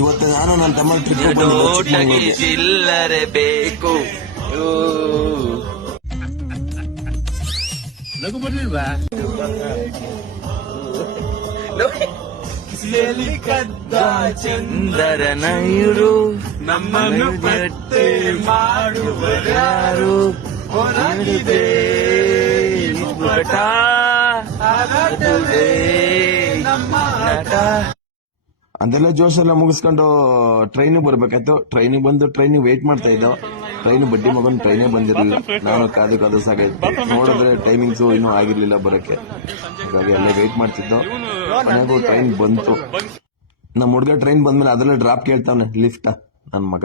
ಇವತ್ತು ನಾನು ನನ್ನ ತಮ್ಮ ಟ್ರಿಪ್ ಚಿಲ್ಲರೆ ಬೇಕು. ಲಘು ಬರ್ಲಿಲ್ವಾ? ಕದ್ದ ಚಂದರನ ಇವರು ನಮ್ಮನ್ನು ಪತ್ತೆ ಮಾಡುವರಾರು ಹೊರಗಿದೆ ಪಟ ನಮ್ಮ ನಟ. ಅದೆಲ್ಲ ಜೋಶೆಲ್ಲ ಮುಗಿಸ್ಕೊಂಡು ಟ್ರೈನಿಗೆ ಬರ್ಬೇಕಾಯ್ತು. ಟ್ರೈನಿಗೆ ಬಂದು ಟ್ರೈನಿಗೆ ವೇಟ್ ಮಾಡ್ತಾ ಇದ್ದೋ. ಟ್ರೈನ್ ಬಡ್ಡಿ ಮಗನ್ ಟ್ರೈನೇ ಬಂದಿರಲಿಲ್ಲ. ನಾನು ಕಾದು ಸಾಕಾಯ್ತು. ನೋಡಿದ್ರೆ ಟೈಮಿಂಗ್ಸು ಇನ್ನೂ ಆಗಿರ್ಲಿಲ್ಲ ಬರೋಕ್ಕೆ. ಹಾಗಾಗಿ ಅಲ್ಲೇ ವೇಟ್ ಮಾಡ್ತಿದ್ದೋ. ಕೊನೆಗೂ ಟ್ರೈನ್ ಬಂತು. ನಮ್ಮ ಹುಡುಗ ಟ್ರೈನ್ ಬಂದ್ಮೇಲೆ ಅದರಲ್ಲೇ ಡ್ರಾಪ್ ಕೇಳ್ತಾವನೆ, ಲಿಫ್ಟ್. ನನ್ನ ಮಗ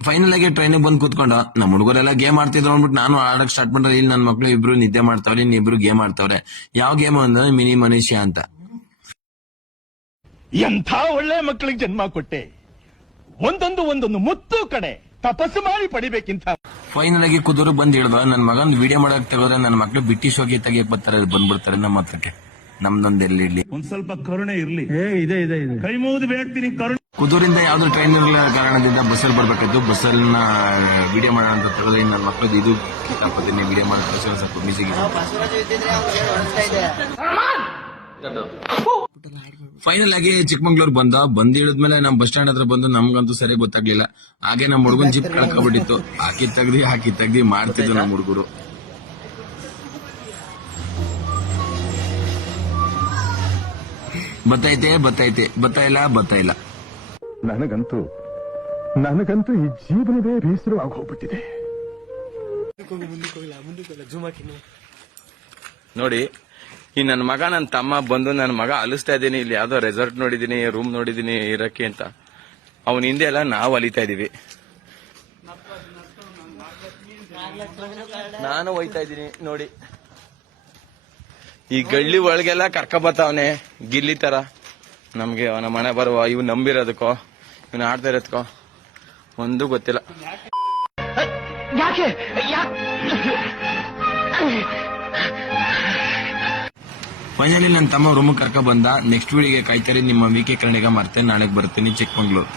ಫೈನಲ್ ಆಗಿ ಟ್ರೈನಿಗೆ ಬಂದು ಕೂತ್ಕೊಂಡು ನಮ್ಮ ಹುಡುಗರೆಲ್ಲ ಗೇಮ್ ಆಡ್ತಿದ್ರು ಅಂದ್ಬಿಟ್ಟು ನಾನು ಆಡಕ್ ಸ್ಟಾರ್ಟ್ ಮಾಡ್ರೆ ಇಲ್ಲಿ ನನ್ನ ಮಕ್ಳು ಇಬ್ರು ನಿದ್ದೆ ಮಾಡ್ತಾವ್ರೆ, ಇನ್ನಿಬ್ರು ಗೇಮ್ ಆಡ್ತಾವ್ರೆ. ಯಾವ ಗೇಮ್ ಅಂದ್ರೆ ಮಿನಿ ಮನುಷ್ಯ ಅಂತ. ಎಂಥ ಒಳ್ಳೆ ಮಕ್ಕಳಿಗೆ ಜನ್ಮ ಕೊಟ್ಟೆ. ಒಂದೊಂದು ಮುತ್ತು ಕಡೆ ತಪಸ್ಸು ಮಾಡಿ ಪಡಿಬೇಕಿಂತ. ಫೈನಲ್ ಆಗಿ ಕುದುರು ಬಂದ್ ಹಿಡ್ದ ನನ್ನ ಮಗನ್ ವಿಡಿಯೋ ಮಾಡಕ್ ತೆಗೋದ್ರೆ ನನ್ನ ಮಕ್ಳು ಬಿಟ್ಟಿ ಶೋಗಿ ತೆಗಿಯಕ್ ಬರ್ತಾರೆ, ಬಂದ್ಬಿಡ್ತಾರೆ ನಮ್ಮ ಹತ್ರಕ್ಕೆ. ನಮ್ದೊಂದು ಎಲ್ಲಿ ಇರ್ಲಿ, ಒಂದ್ ಸ್ವಲ್ಪ ಕರುಣೆ ಇರ್ಲಿ. ಇದೆ ಕೈ ಮುಗಿದು ಬೇಡ್ತೀನಿ ಕರುಣೆ. ಕುದೂರಿಂದ ಯಾವ್ದು ಟ್ರೈನ್ ಇರಲಿಲ್ಲ ಕಾರಣದಿಂದ ಬಸ್ಸಲ್ಲಿ ಬರ್ಬೇಕಾಯ್ತು. ಬಸ್ಸನ್ನ ವಿಡಿಯೋ ಮಾಡೋಣ ಅಂತ ತೆಗೆದ್ರೆ ನನ್ನ ಮಕ್ಳದ್ದು ಇದು ಕಿತಾಪತಿನಿ ವಿಡಿಯೋ ಮಾಡೋದು ಸ್ವಲ್ಪ ಮಿಸಿಗೆ. ಫೈನಲ್ ಆಗಿ ಚಿಕ್ಕಮಂಗ್ಳೂರ್ ಬಂದ್ ಹಿಡಿದ್ಮೇಲೆ ನಮ್ ಬಸ್ ಸ್ಟ್ಯಾಂಡ್ ಹತ್ರ ಬಂದು ನಮ್ಗಂತೂ ಸರಿ ಗೊತ್ತಾಗ್ಲಿಲ್ಲ. ಹಾಗೆ ನಮ್ ಹುಡುಗನ್ ಜಿಪ್ ಕಳ್ಕೊಬಿಟ್ಟಿತ್ತು. ಹಾಕಿ ತೆಗ್ದಿ ಮಾಡ್ತಿದ್ರು ನಮ್ ಹುಡುಗರು. ಬತ್ತಾ ಇಲ್ಲ. ನನಗಂತೂ ಈ ಜೀವನವೇ ಬೇಸರವಾಗಿ ಹೋಗ್ಬಿಟ್ಟಿದೆ. ನೋಡಿ, ಈ ನನ್ನ ಮಗ ನನ್ನ ತಮ್ಮ ಬಂದು ನನ್ನ ಮಗ ಅಲಿಸ್ತಾ ಇದ್ದೀನಿ. ಇಲ್ಲಿ ಯಾವ್ದೋ ರೆಸಾರ್ಟ್ ನೋಡಿದೀನಿ, ರೂಮ್ ನೋಡಿದೀನಿ ಇರಕ್ಕೆ ಅಂತ. ಅವನ ಹಿಂದೆ ಎಲ್ಲ ನಾವು ಅಲಿತಾ ಇದೀವಿ. ನಾನು ಹೋಯ್ತಾ ಇದ್ದೀನಿ ನೋಡಿ. ಈ ಗಳ್ಳಿ ಒಳಗೆಲ್ಲ ಕರ್ಕೊಬತ್ತವನೆ ಗಿಲ್ಲಿ ತರ. ನಮ್ಗೆ ನಮ್ಮ ಮನೆ ಬರುವ ಇವ್ ನಂಬಿರೋದಕ್ಕೋ ಇವನ್ ಆಡ್ತಾ ಇರೋದಕ್ಕೋ ಒಂದು ಗೊತ್ತಿಲ್ಲ. ಫೈನಲಿ ನನ್ನ ತಮ್ಮ ರೂಮ್ ಕರ್ಕ ಬಂದ. ನೆಕ್ಸ್ಟ್ ವಿಡಿಯೋಗೆ ಕಾಯ್ತಾರೆ. ನಿಮ್ಮ ವಿಕೆ ಕನ್ನಡಿಗ ಮರ್ತೇನೆ. ನಾಳೆಗೆ ಬರ್ತೀನಿ ಚಿಕ್ಕಮಂಗ್ಳೂರ್.